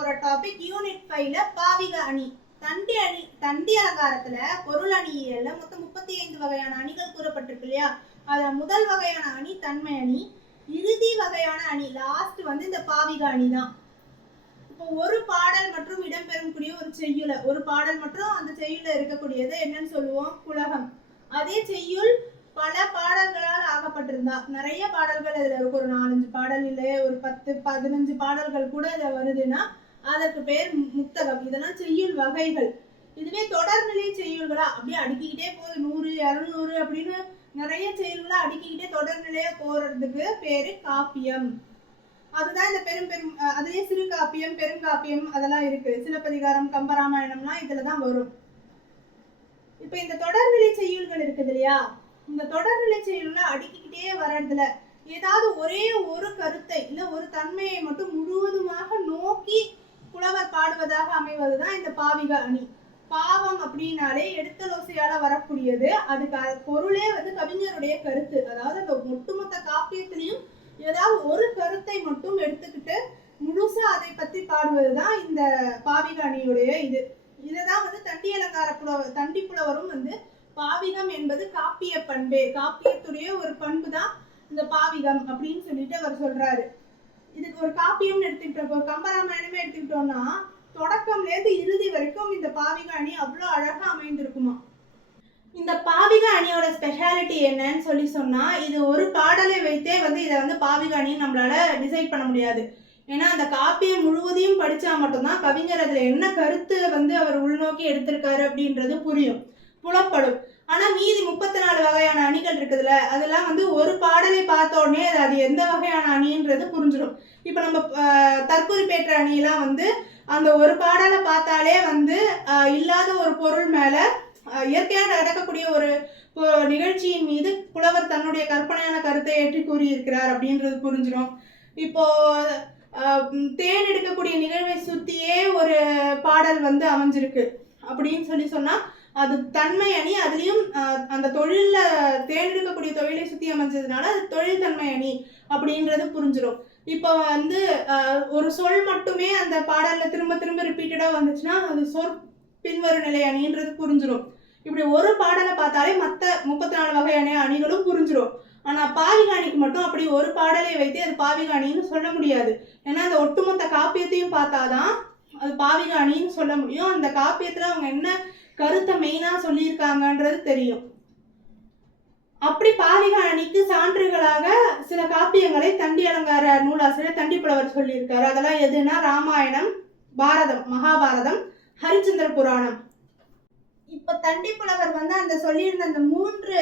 போற topic unit 5ல பாவிக அணி. தண்டி அலங்காரத்துல பொருள் அணியியல்ல மொத்தம் 35 வகையான அணிகள் கூறப்பட்டிருக்கு இல்லையா? அதுல முதல் வகையான அணி தன்மை அணி, இறுதி வகையான அணி லாஸ்ட் இந்த பாவிக அணி தான். இப்போ ஒரு பாடல் மற்றும் இடம்பெறக்கூடிய ஒரு செய்யுள, ஒரு பாடல் மற்றும் அந்த செய்யுள்ள இருக்கக்கூடியது என்னன்னு சொல்லுவோம்? குலகம். அதே செய்யுள் பல பாடல்களால் ஆகப்பட்டிருந்தா, நிறைய பாடல்கள் இதுல இருக்கு, ஒரு 4-5 பாடல் இல்லை, ஒரு 10-15 பாடல்கள் கூட இதுல வருதுன்னா அதற்கு பேர் முத்தகம். இதெல்லாம் செய்யுள் வகைகள். இதுவே தொடர்நிலை செய்யுள்களா அப்படியே அடுக்கிக்கிட்டே போகுது, 100-200 அப்படின்னு நிறைய செய்யுள்களா அடுக்கிக்கிட்டே தொடர்நிலையா போறதுக்கு பேரு காப்பியம். அதுதான் இந்த அதுலயே சிறு காப்பியம், பெருங்காப்பியம் அதெல்லாம் இருக்கு. சிலப்பதிகாரம், கம்பராமாயணம்லாம் இதுலதான் வரும். இப்ப இந்த தொடர்நிலை செய்யுள்கள் இருக்குது இல்லையா? இந்த தொடர்நிலை செய்யுள்களை அடுக்கிக்கிட்டே வர்றதுல ஏதாவது ஒரே ஒரு கருத்தை இல்ல ஒரு தன்மையை மட்டும் முழுவதுமாக நோக்கி புலவர் பாடுவதாக அமைவதுதான் இந்த பாவிக அணி. பாவம் அப்படின்னாலே எடுத்தலோசையால வரக்கூடியது. அதுக்கு பொருளே கவிஞருடைய கருத்து. அதாவது அந்த ஒட்டுமொத்த காப்பியத்திலையும் ஏதாவது ஒரு கருத்தை மட்டும் எடுத்துக்கிட்டு முழுசா அதை பத்தி பாடுவதுதான் இந்த பாவிக அணியுடைய இது. இதுதான் தண்டி அலங்கார தண்டி புலவரும் பாவிகம் என்பது காப்பிய பண்பே, காப்பியத்துடைய ஒரு பண்பு தான் இந்த பாவிகம் அப்படின்னு சொல்லிட்டு அவர் சொல்றாரு. இதுக்கு ஒரு காப்பியம் எடுத்துக்கிட்டோம், கம்பராமாயணமே எடுத்துக்கிட்டோம்னா தொடக்கம்ல இருந்து இறுதி வரைக்கும் இந்த பாவிக அணி அவ்வளோ அழகா அமைந்திருக்குமா. இந்த பாவிக அணியோட ஸ்பெஷாலிட்டி என்னன்னு சொன்னா, இது ஒரு பாடலை வைத்தே இதை பாவிக அணின்னு நம்மளால டிசைட் பண்ண முடியாது. ஏன்னா அந்த காப்பியம் முழுவதையும் படிச்சா மட்டும்தான் கவிஞர் அதுல என்ன கருத்து அவர் உள்நோக்கி எடுத்திருக்காரு அப்படின்றது புலப்படும். ஆனா மீதி 34 வகையான அணிகள் இருக்குதுல்ல, அதெல்லாம் ஒரு பாடலை பார்த்த உடனே அது எந்த வகையான அணின்றது புரிஞ்சிடும். இப்ப நம்ம தற்குறிப்பேற்ற அணியெல்லாம் அந்த ஒரு பாடலை பார்த்தாலே இல்லாத ஒரு பொருள் மேல இயற்கையாக நடக்கக்கூடிய ஒரு நிகழ்ச்சியின் மீது புலவர் தன்னுடைய கற்பனையான கருத்தை ஏற்றி கூறியிருக்கிறார் அப்படின்றது புரிஞ்சிடும். இப்போ தேன் எடுக்கக்கூடிய நிகழ்வை சுத்தியே ஒரு பாடல் அமைஞ்சிருக்கு அப்படின்னு சொன்னா அது தன்மை அணி. அதுலயும் அந்த தொழில்ல தேன் எடுக்கக்கூடிய தொழிலை சுத்தி அமைஞ்சதுனால அது தொழில் தன்மை அணி அப்படின்றது புரிஞ்சிடும். இப்போ ஒரு சொல் மட்டுமே அந்த பாடல்ல திரும்ப திரும்ப ரிப்பீட்டடா வந்துச்சுன்னா அது சொற் பின்வரும் நிலை அணின்றது புரிஞ்சிடும். இப்படி ஒரு பாடலை பார்த்தாலே மற்ற 34 வகையான அணிகளும் புரிஞ்சிடும். ஆனா பாவிக அணிக்கு மட்டும் அப்படி ஒரு பாடலை வைத்து அது பாவிக அணின்னு சொல்ல முடியாது. ஏன்னா அந்த ஒட்டுமொத்த காப்பியத்தையும் பார்த்தாதான் அது பாவிக அணின்னு சொல்ல முடியும். அந்த காப்பியத்துல அவங்க என்ன கருத்தை மெயினா சொல்லியிருக்காங்கன்றது தெரியும். அப்படி பாவிக அணிக்கு சான்றுகளாக சில காப்பியங்களை தண்டி அலங்கார நூலாசிரியர் தண்டி புலவர் சொல்லியிருக்காரு. அதெல்லாம் எதுனா ராமாயணம், பாரதம், மகாபாரதம், ஹரிச்சந்திர புராணம். இப்ப தண்டி புலவர் அந்த சொல்லியிருந்த அந்த 3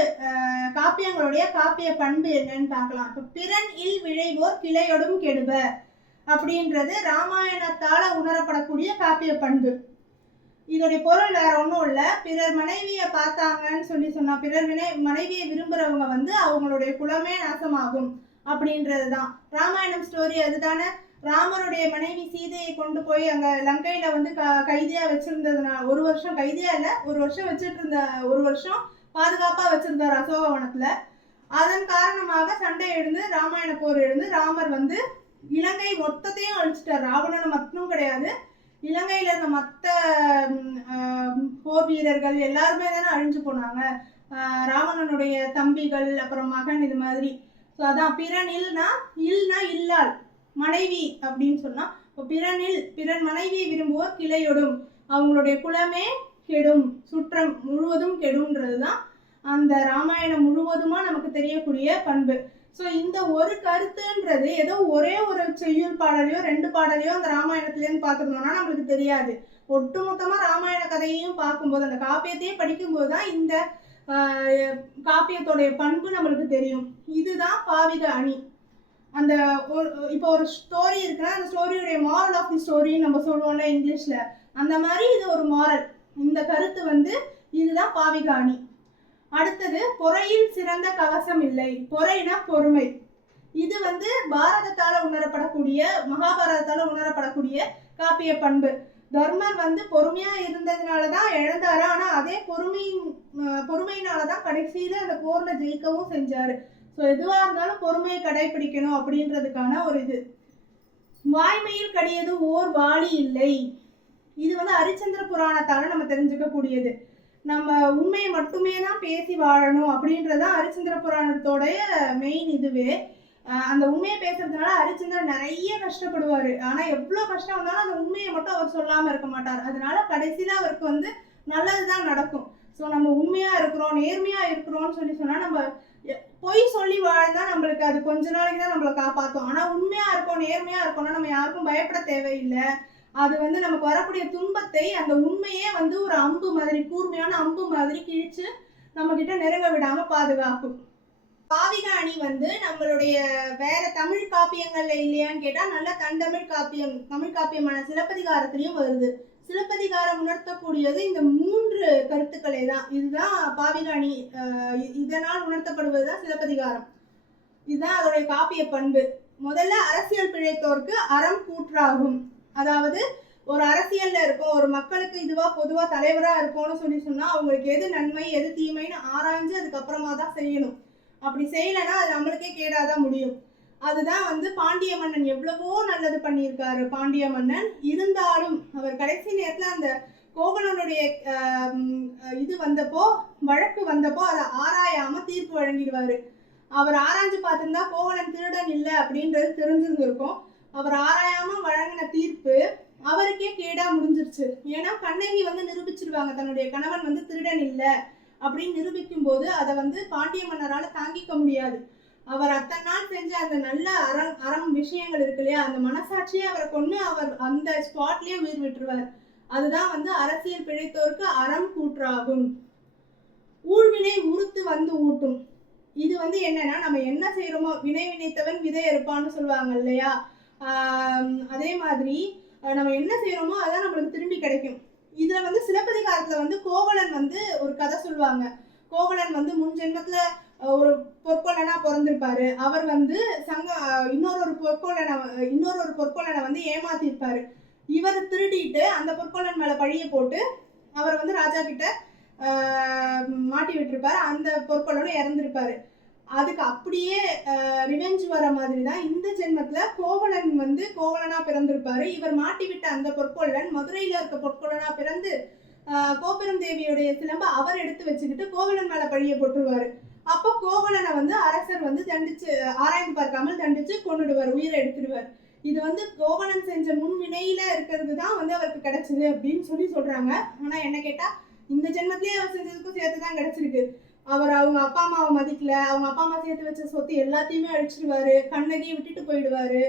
காப்பியங்களுடைய காப்பிய பண்பு என்னன்னு பார்க்கலாம். இப்ப பிறன் இல் விழைவோர் கிளையொடும் கெடுப அப்படின்றது ராமாயணத்தால உணரப்படக்கூடிய காப்பிய பண்பு. இதோடைய பொருள் வேற ஒன்றும் இல்லை. பிறர் மனைவியை பார்த்தாங்கன்னு சொன்னா பிறர் மனைவியை விரும்புறவங்க அவங்களுடைய குலமே நாசமாகும் அப்படின்றதுதான். ராமாயணம் ஸ்டோரி அதுதானே. ராமருடைய மனைவி சீதையை கொண்டு போய் அங்க லங்கையில கைதியா வச்சிருந்ததுனால, ஒரு வருஷம் கைதியா இல்ல, ஒரு வருஷம் வச்சுட்டு இருந்த, ஒரு வருஷம் பாதுகாப்பா வச்சிருந்தார் அசோகவனத்துல. அதன் காரணமாக சண்டை எழுந்து ராமாயண போர் எழுந்து ராமர் இலங்கை மொத்தத்தையும் அழிச்சிட்டார். ராவணன் மட்டும் கிடையாது, இலங்கையில இருந்த மற்ற போர் வீரர்கள் எல்லாருமே தானே அழிஞ்சு போனாங்க. ராவணனுடைய தம்பிகள், அப்புறம் மகன், இது மாதிரி. ஸோ அதான் பிறன் இல்னா இல்லாள் மனைவி அப்படின்னு சொன்னா, பிறன் மனைவியை விரும்புவோர் கிளையொடும், அவங்களுடைய குலமே கெடும், சுற்றம் முழுவதும் கெடும்ன்றதுதான் அந்த ராமாயணம் முழுவதுமா நமக்கு தெரியக்கூடிய பண்பு. ஸோ இந்த ஒரு கருத்துன்றது ஏதோ ஒரே ஒரு செய்யுள் பாடலையோ 2 பாடலையோ அந்த ராமாயணத்துலேருந்து பார்த்துருந்தோம்னா நம்மளுக்கு தெரியாது. ஒட்டுமொத்தமா ராமாயண கதையையும் பார்க்கும்போது, அந்த காப்பியத்தையே படிக்கும்போது தான் இந்த காப்பியத்தோடைய பண்பு நம்மளுக்கு தெரியும். இதுதான் பாவிக அணி. அந்த இப்போ ஒரு ஸ்டோரி இருக்குன்னா அந்த ஸ்டோரியுடைய மாரல் ஆஃப் தி ஸ்டோரின்னு நம்ம சொல்லுவோம்ல இங்கிலீஷ்ல, அந்த மாதிரி இது ஒரு மாரல். இந்த கருத்து இதுதான் பாவிக அணி. அடுத்தது பொறையில் சிறந்த கவசம் இல்லை. பொறைனா பொறுமை. இது பாரதத்தால உணரப்படக்கூடிய, மகாபாரதத்தால உணரப்படக்கூடிய காப்பிய பண்பு. தர்மர் பொறுமையா இருந்ததுனாலதான் இழந்தாரு. ஆனா அதே பொறுமையினாலதான் கடைசியில அந்த போர்ல ஜெயிக்கவும் செஞ்சாரு. ஸோ எதுவா இருந்தாலும் பொறுமையை கடைபிடிக்கணும் அப்படின்றதுக்கான ஒரு இது. வாய்மையில் கடியது ஓர் வாளி இல்லை. இது வந்து ஹரிச்சந்திர புராணத்தால நம்ம தெரிஞ்சுக்க கூடியது. நம்ம உண்மையை மட்டுமே தான் பேசி வாழணும் அப்படின்றதான் ஹரிச்சந்திர புராணத்தோடைய மெயின் இதுவே. அந்த உண்மையை பேசுறதுனால ஹரிச்சந்திரன் நிறைய கஷ்டப்படுவாரு. ஆனா எவ்வளவு கஷ்டம் வந்தாலும் அந்த உண்மையை மட்டும் அவர் சொல்லாம இருக்க மாட்டார். அதனால கடைசியில அவருக்கு வந்து நல்லதுதான் நடக்கும். ஸோ நம்ம உண்மையா இருக்கிறோம், நேர்மையா இருக்கிறோம்னு சொன்னா நம்ம பொய் சொல்லி வாழ்ந்தா நம்மளுக்கு அது கொஞ்ச நாளைக்கு தான் நம்மளை காப்பாற்றும். ஆனா உண்மையா இருக்கோம், நேர்மையா இருக்கோம்னா நம்ம யாருக்கும் பயப்பட தேவையில்லை. அது வந்து நமக்கு வரக்கூடிய துன்பத்தை அந்த உண்மையே வந்து ஒரு அம்பு மாதிரி, கூர்மையான அம்பு மாதிரி கிழிச்சு நம்ம கிட்ட நெருங்க விடாம பாதுகாக்கும். பாவிக அணி வந்து நம்மளுடைய வேற தமிழ் காப்பியங்கள்ல இல்லையான்னு கேட்டா நல்ல தண்டமிழ் காப்பியம், தமிழ் காப்பியமான சிலப்பதிகாரத்திலையும் வருது. சிலப்பதிகாரம் உணர்த்தக்கூடியது இந்த 3 கருத்துக்களை தான். இதுதான் பாவிக அணி, இதனால் உணர்த்தப்படுவதுதான் சிலப்பதிகாரம். இதுதான் அதோடைய காப்பிய பண்பு. முதல்ல அரசியல் பிழைத்தோருக்கு அறம் கூற்றாகும். அதாவது ஒரு அரசியல்ல இருக்கும், ஒரு மக்களுக்கு இதுவா பொதுவா தலைவரா இருக்கும்னு சொன்னா அவங்களுக்கு எது நன்மை எது தீமைன்னு ஆராய்ஞ்சு அதுக்கப்புறமா தான் செய்யணும். அப்படி செய்யலைன்னா அது நம்மளுக்கே கேடாதான் முடியும். அதுதான் வந்து பாண்டிய மன்னன் எவ்வளவோ நல்லது பண்ணியிருக்காரு. பாண்டிய மன்னன் இருந்தாலும் அவர் கடைசி நேரத்துல அந்த கோவலனுடைய இது வந்தப்போ, வழக்கு வந்தப்போ அதை ஆராயாம தீர்ப்பு வழங்கிடுவாரு. அவர் ஆராய்ஞ்சு பார்த்திருந்தா கோவலன் திருடன் இல்லை அப்படின்றது தெரிஞ்சிருந்திருக்கும். அவர் ஆராயாம வழங்கின தீர்ப்பு அவருக்கே கேடா முடிஞ்சிருச்சு. ஏன்னா கண்ணகி வந்து நிரூபிச்சிருவாங்க தன்னுடைய கணவன் வந்து திருடன் இல்லை அப்படின்னு நிரூபிக்கும் போது அதை வந்து பாண்டிய மன்னரால தாங்கிக்க முடியாது. அவர் அத்தனை நாள் செஞ்ச அந்த நல்ல அறம் விஷயங்கள் இருக்கு இல்லையா, அந்த மனசாட்சியே அவரை கொண்டு அவர் அந்த ஸ்பாட்லயே உயிர் விட்டுருவார். அதுதான் வந்து அரசியல் பிழைத்தோருக்கு அறம் கூற்றாகும். ஊழ்வினை உறுத்து வந்து ஊட்டும். இது வந்து என்னன்னா நம்ம என்ன செய்யறோமோ, வினை வினைத்தவன் விதை இருப்பான்னு சொல்லுவாங்க இல்லையா, அதே மாதிரி நம்ம என்ன செய்யறோமோ அதான் நம்மளுக்கு திரும்பி கிடைக்கும். இதுல வந்து சிலப்பதிகாரத்துல வந்து கோவலன் வந்து ஒரு கதை சொல்லுவாங்க. கோவலன் வந்து முன் ஜென்மத்துல ஒரு பொற்கொள்ளனா பிறந்திருப்பாரு. அவர் வந்து இன்னொரு பொற்கொள்ளனை வந்து ஏமாத்திருப்பாரு. இவர் திருடிட்டு அந்த பொற்கொள்ளன் மேல பழிய போட்டு அவர் வந்து ராஜா கிட்ட மாட்டி விட்டுருப்பாரு. அந்த பொற்கொள்ளனும் இறந்திருப்பாரு. அதுக்கு அப்படியே ரிவெஞ்ச் வர மாதிரி தான் இந்த ஜென்மத்துல கோவலன் வந்து கோவலனா பிறந்திருப்பாரு. இவர் மாட்டி விட்ட அந்த பொற்கொள்ளன் மதுரையில இருக்க பொற்கொள்ளனா பிறந்து கோபெரும் தேவியுடைய சிலம்ப அவர் எடுத்து வச்சுக்கிட்டு கோவலன் மேல பழிய போட்டுருவாரு. அப்போ கோவலனை வந்து அரசர் வந்து தண்டிச்சு, ஆராய்ந்து பார்க்காமல் தண்டிச்சு கொண்டுடுவார், உயிரை எடுத்துடுவார். இது வந்து கோவலன் செஞ்ச முன் வினையில இருக்கிறது தான் வந்து அவருக்கு கிடைச்சது அப்படின்னு சொல்றாங்க. ஆனா என்ன கேட்டா இந்த ஜென்மத்திலேயே அவர் செஞ்சதுக்கும் சேர்த்துதான் கிடைச்சிருக்கு. அவர் அவங்க அப்பா அம்மாவை மதிக்கல, அவங்க அப்பா அம்மா சேர்த்து வச்ச சொத்து எல்லாத்தையுமே அழிச்சிடுவாரு, கண்ணகியை விட்டுட்டு போயிடுவாரு.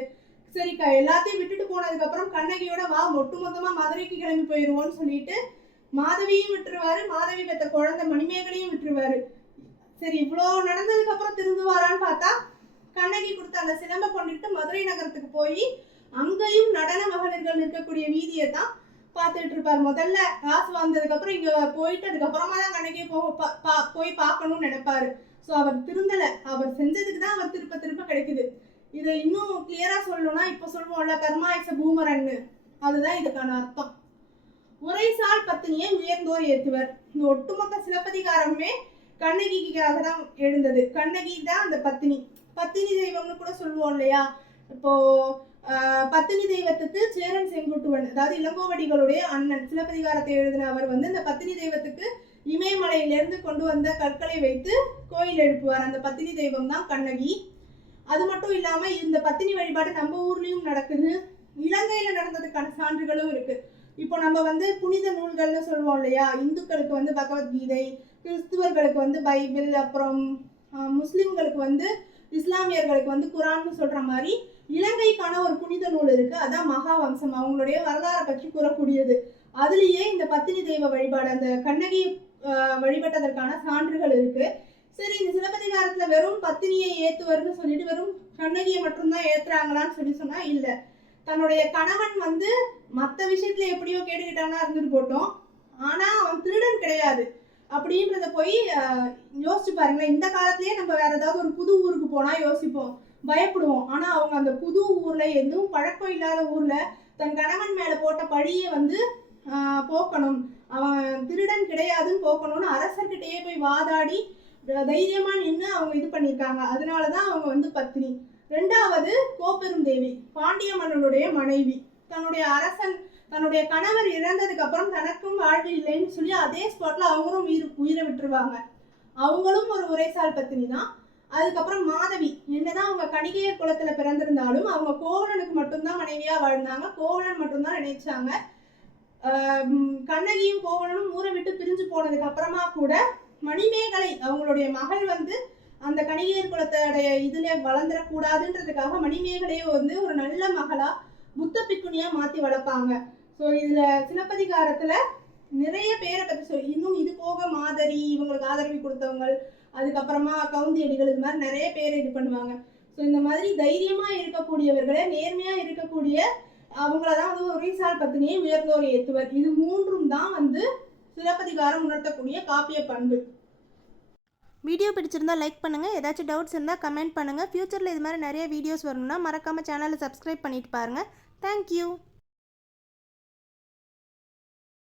சரிக்கா, எல்லாத்தையும் விட்டுட்டு போனதுக்கு அப்புறம் கண்ணகியோட வா ஒட்டுமொத்தமா மதுரைக்கு கிளம்பி போயிடுவோம்னு சொல்லிட்டு மாதவியும் விட்டுருவாரு, மாதவி பெற்ற குழந்தை மணிமேகலையும் விட்டுருவாரு. சரி, இவ்வளவு நடந்ததுக்கு அப்புறம் திருந்துவாரான்னு பார்த்தா கண்ணகி கொடுத்த அந்த சிலம்பை கொண்டுட்டு மதுரை நகரத்துக்கு போய் அங்கேயும் நடன மகளிர்கள் இருக்கக்கூடிய வீதியை தான் பார்த்துட்டு இருப்பார். முதல்ல காசு வந்ததுக்கு அப்புறம் இங்க போயிட்டு அதுக்கப்புறமா தான் கண்ணகியை போய் பார்க்கணும்னு நினைப்பாரு. ஸோ அவர் திருந்தல, அவர் செஞ்சதுக்கு தான் அவர் திருப்ப திருப்ப கிடைக்குது. இதை இன்னும் கிளியரா சொல்லணும்னா இப்ப சொல்லுவோம்ல கர்மாயச பூமரன்னு, அதுதான் இதுக்கான அர்த்தம். உரைசால் பத்தினியை உயர்ந்தோர் ஏற்றுவர். இந்த ஒட்டுமொத்த சிலப்பதிகாரமே கண்ணகிக்காக தான் எழுந்தது. கண்ணகி தான் அந்த பத்தினி தெய்வம்னு கூட சொல்லுவோம் இல்லையா. இப்போ பத்தினி தெய்வத்துக்கு சேரன் செங்குட்டுவன், அதாவது இளங்கோவடிகளுடைய அண்ணன், சிலப்பதிகாரத்தை எழுதின அவர் வந்து இந்த பத்தினி தெய்வத்துக்கு இமயமலையிலிருந்து கொண்டு வந்த கற்களை வைத்து கோயில் எழுப்புவார். அந்த பத்தினி தெய்வம் தான் கண்ணகி. அது மட்டும் இல்லாம இந்த பத்தினி வழிபாடு நம்ம ஊர்லயும் நடக்குது, இலங்கையில நடந்ததுக்கான சான்றுகளும் இருக்கு. இப்போ நம்ம வந்து புனித நூல்கள்னு சொல்லுவோம் இல்லையா, இந்துக்களுக்கு வந்து பகவத்கீதை, கிறிஸ்துவர்களுக்கு வந்து பைபிள், அப்புறம் முஸ்லிம்களுக்கு வந்து இஸ்லாமியர்களுக்கு வந்து குரான்னு சொல்ற மாதிரி இலங்கைக்கான ஒரு புனித நூல் இருக்கு. அதான் மகாவம்சம், அவங்களுடைய வரலாறை பற்றி கூறக்கூடியது. அதுலயே இந்த பத்தினி தெய்வ வழிபாடு, அந்த கண்ணகி வழிபட்டதற்கான சான்றுகள் இருக்கு. சரி, இந்த சிலப்பதிகாரத்துல வெறும் பத்தினியை ஏத்துவர்னு சொல்லிட்டு வெறும் கண்ணகியை மட்டும்தான் ஏத்துறாங்களான்னு சொன்னா இல்ல. தன்னுடைய கணவன் வந்து மற்ற விஷயத்துல எப்படியோ கேடுகிட்டானா இருந்துட்டு போட்டோம், ஆனா அவன் திருடன் கிடையாது அப்படின்றத போய் யோசிச்சு பாருங்களேன். இந்த காலத்திலேயே நம்ம வேற ஏதாவது ஒரு புது ஊருக்கு போனா யோசிப்போம், பயப்படுவோம். ஆனா அவங்க அந்த புது ஊர்ல எதுவும் பழக்கம் இல்லாத ஊர்ல தன் கணவன் மேல போட்ட பழியை வந்து போக்கணும், அவன் திருடன் கிடையாதுன்னு போக்கணும்னு அரசர்கிட்டயே போய் வாதாடி தைரியமா நின்று அவங்க இது பண்ணியிருக்காங்க. அதனாலதான் அவங்க வந்து பத்தினி. ரெண்டாவது கோப்பெருந்தேவி, பாண்டிய மன்னனுடைய மனைவி. தன்னுடைய கணவர் இறந்ததுக்கு அப்புறம் தனக்கும் வாழ்வு இல்லைன்னு சொல்லி அதே ஸ்பாட்ல அவங்களும் உயிரை விட்டுருவாங்க. அவங்களும் ஒரு உரைசால் பத்தினி தான். அதுக்கப்புறம் மாதவி, என்னதான் அவங்க கணிகையர் குலத்துல பிறந்திருந்தாலும் அவங்க கோவலனுக்கு மட்டும்தான் மனைவியா வாழ்ந்தாங்க. கோவலன் மட்டும்தான் நினைச்சாங்க. கண்ணகியும் கோவலனும் ஊரை விட்டு பிரிஞ்சு போனதுக்கு அப்புறமா கூட மணிமேகலை அவங்களுடைய மகள் அந்த கணிகையர் குலத்தோடைய இதுல வளர்ந்துடக்கூடாதுன்றதுக்காக மணிமேகலையை ஒரு நல்ல மகளா புத்த பிக்குனியா மாத்தி வளர்ப்பாங்க. ஸோ இதுல சிலப்பதிகாரத்துல நிறைய பேரை பத்தி சொல்லி, இன்னும் இது போக மாதரி, இவங்களுக்கு ஆதரவு கொடுத்தவங்க, அதுக்கப்புறமா கவுந்தியடிகள், இது மாதிரி நிறைய பேர் இது பண்ணுவாங்க. ஸோ இந்த மாதிரி தைரியமா இருக்கக்கூடியவர்களை, நேர்மையா இருக்கக்கூடிய அவங்களதான் உரைசால் பத்தினியை உயர்ந்தோர் ஏத்துவர். இது மூன்றும் தான் சிலப்பதிகாரம் உணர்த்தக்கூடிய காப்பிய பண்பு. வீடியோ பிடிச்சிருந்தா லைக் பண்ணுங்கள். ஏதாச்சும் டவுட்ஸ் இருந்தால் கமெண்ட் பண்ணுங்கள். ஃப்யூச்சரில் இது மாதிரி நிறைய வீடியோஸ் வரணும்னா மறக்காமல் சேனலை சப்ஸ்கிரைப் பண்ணிட்டு பாருங்கள். தேங்க்யூ.